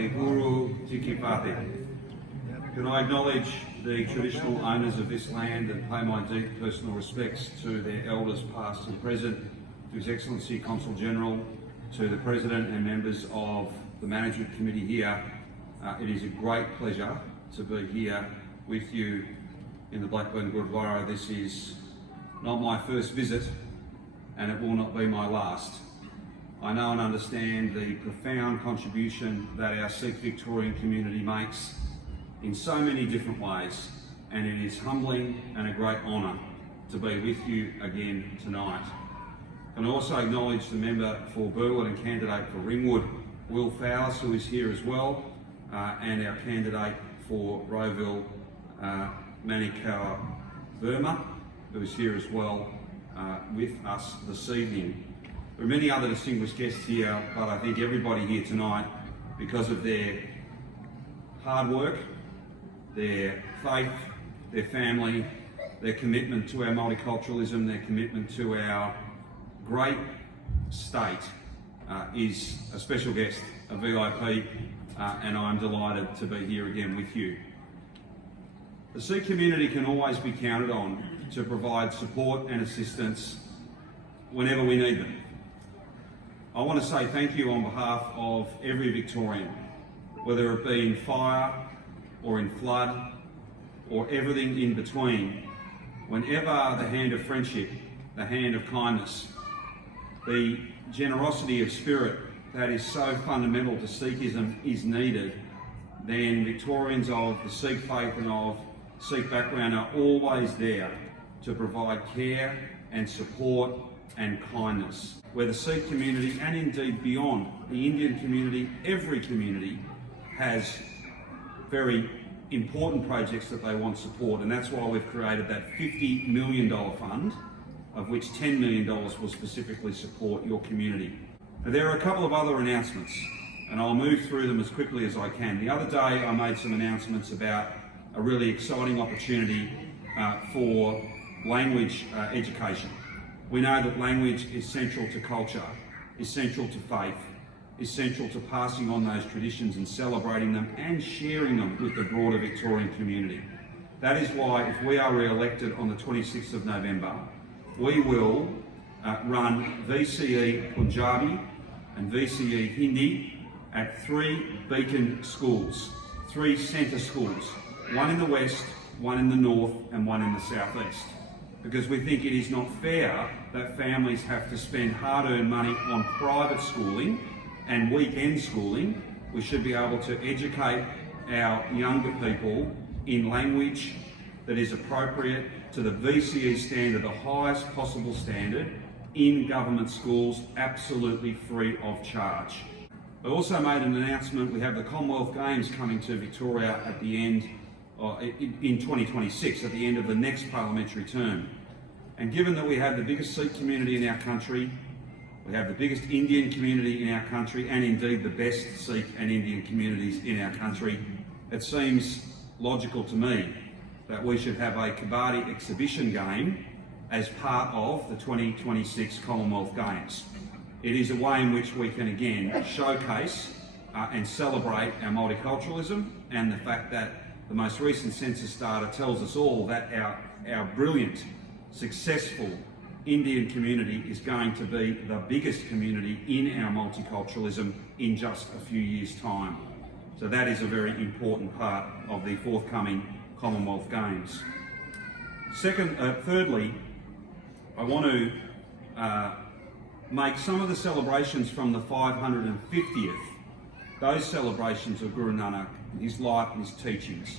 Waheguru Tiki Pate. Can I acknowledge the traditional owners of this land and pay my deep personal respects to their elders past and present, to His Excellency Consul General, to the President and members of the Management Committee here. It is a great pleasure to be here with you in the Blackburn Gurdwara. This is not my first visit and it will not be my last. I know and understand the profound contribution that our Sikh Victorian community makes in so many different ways, and it is humbling and a great honour to be with you again tonight. And I also acknowledge the member for Burwood and candidate for Ringwood, Will Fowles, who is here as well, and our candidate for Rowville, Manikawa Verma, who is here as well with us this evening. There are many other distinguished guests here, but I think everybody here tonight, because of their hard work, their faith, their family, their commitment to our multiculturalism, their commitment to our great state, is a special guest, a VIP, and I'm delighted to be here again with you. The Sikh community can always be counted on to provide support and assistance whenever we need them. I want to say thank you on behalf of every Victorian, whether it be in fire or in flood or everything in between. Whenever the hand of friendship, the hand of kindness, the generosity of spirit that is so fundamental to Sikhism is needed, then Victorians of the Sikh faith and of Sikh background are always there to provide care and support and kindness. Where the Sikh community, and indeed beyond, the Indian community, every community has very important projects that they want support, and that's why we've created that $50 million fund, of which $10 million will specifically support your community. Now, there are a couple of other announcements, and I'll move through them as quickly as I can. The other day I made some announcements about a really exciting opportunity for language education. We know that language is central to culture, is central to faith, is central to passing on those traditions and celebrating them and sharing them with the broader Victorian community. That is why, if we are re-elected on the 26th of November, we will run VCE Punjabi and VCE Hindi at 3 beacon schools, 3 centre schools, one in the west, one in the north and one in the southeast. Because we think it is not fair that families have to spend hard-earned money on private schooling and weekend schooling. We should be able to educate our younger people in language that is appropriate to the VCE standard, the highest possible standard, in government schools, absolutely free of charge. I also made an announcement. We have the Commonwealth Games coming to Victoria at the end in 2026, at the end of the next parliamentary term. And given that we have the biggest Sikh community in our country, we have the biggest Indian community in our country, and indeed the best Sikh and Indian communities in our country, it seems logical to me that we should have a Kabaddi exhibition game as part of the 2026 Commonwealth Games. It is a way in which we can again showcase and celebrate our multiculturalism and the fact that the most recent census data tells us all that our brilliant, successful Indian community is going to be the biggest community in our multiculturalism in just a few years' time. So that is a very important part of the forthcoming Commonwealth Games. Thirdly, I want to make some of the celebrations from the 550th, those celebrations of Guru Nanak, his life and his teachings.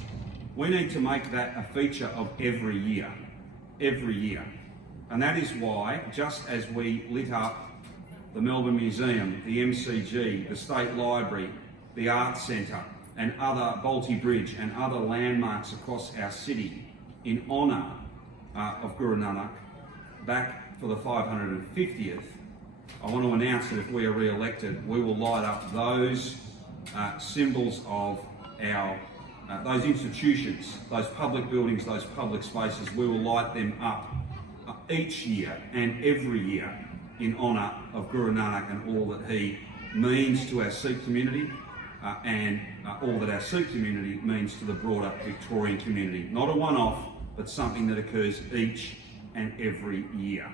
We need to make that a feature of every year. And that is why, just as we lit up the Melbourne Museum, the MCG, the State Library, the Arts Centre, and other Bolte Bridge and other landmarks across our city in honour of Guru Nanak, back for the 550th, I want to announce that if we are re-elected, we will light up those symbols of our those institutions, those public buildings, those public spaces. We will light them up each year and every year in honour of Guru Nanak and all that he means to our Sikh community and all that our Sikh community means to the broader Victorian community. Not a one-off, but something that occurs each and every year.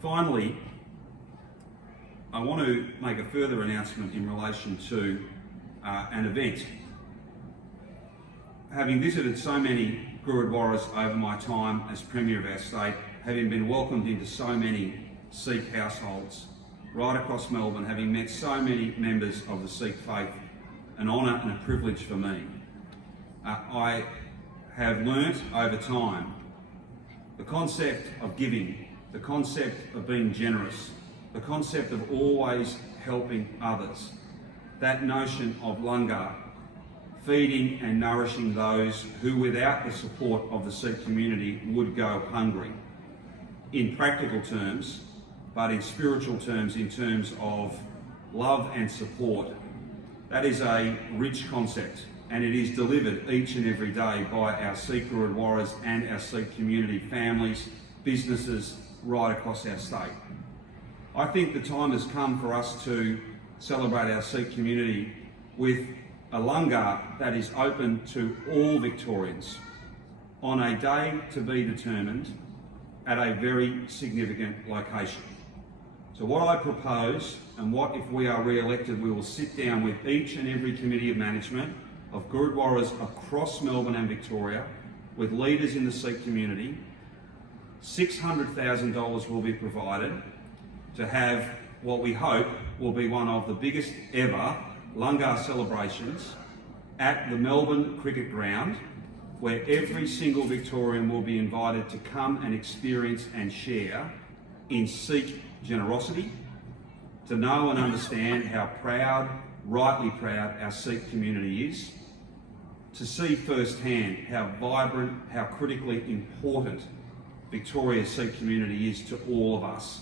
Finally, I want to make a further announcement in relation to an event. Having visited so many Gurudwaras over my time as Premier of our state, having been welcomed into so many Sikh households right across Melbourne, having met so many members of the Sikh faith, an honour and a privilege for me. I have learnt over time the concept of giving, the concept of being generous, the concept of always helping others, that notion of langar, feeding and nourishing those who without the support of the Sikh community would go hungry. In practical terms, but in spiritual terms, in terms of love and support, that is a rich concept, and it is delivered each and every day by our Sikh Gurudwaras and our Sikh community families, businesses right across our state. I think the time has come for us to celebrate our Sikh community with a langar that is open to all Victorians on a day to be determined at a very significant location. So what I propose, and what if we are re-elected, we will sit down with each and every committee of management of Gurudwaras across Melbourne and Victoria, with leaders in the Sikh community. $600,000 will be provided to have what we hope will be one of the biggest ever langar celebrations at the Melbourne Cricket Ground, where every single Victorian will be invited to come and experience and share in Sikh generosity, to know and understand how proud, rightly proud, our Sikh community is, to see firsthand how vibrant, how critically important Victoria's Sikh community is to all of us.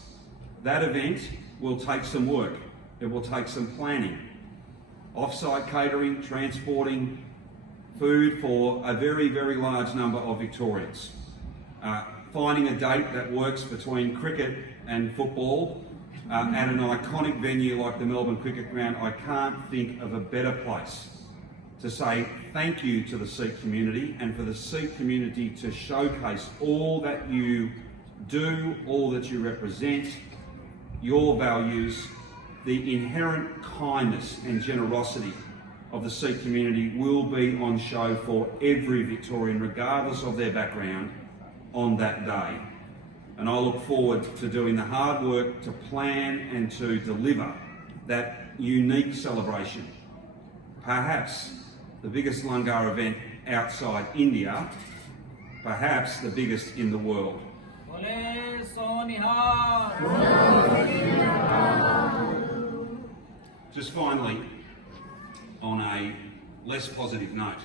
That event will take some work. It will take some planning. Off-site catering, transporting food for a very, very large number of Victorians. Finding a date that works between cricket and football at an iconic venue like the Melbourne Cricket Ground. I can't think of a better place to say thank you to the Sikh community, and for the Sikh community to showcase all that you do, all that you represent, your values, the inherent kindness and generosity of the Sikh community will be on show for every Victorian, regardless of their background, on that day. And I look forward to doing the hard work to plan and to deliver that unique celebration. Perhaps the biggest langar event outside India, perhaps the biggest in the world. Just finally, on a less positive note,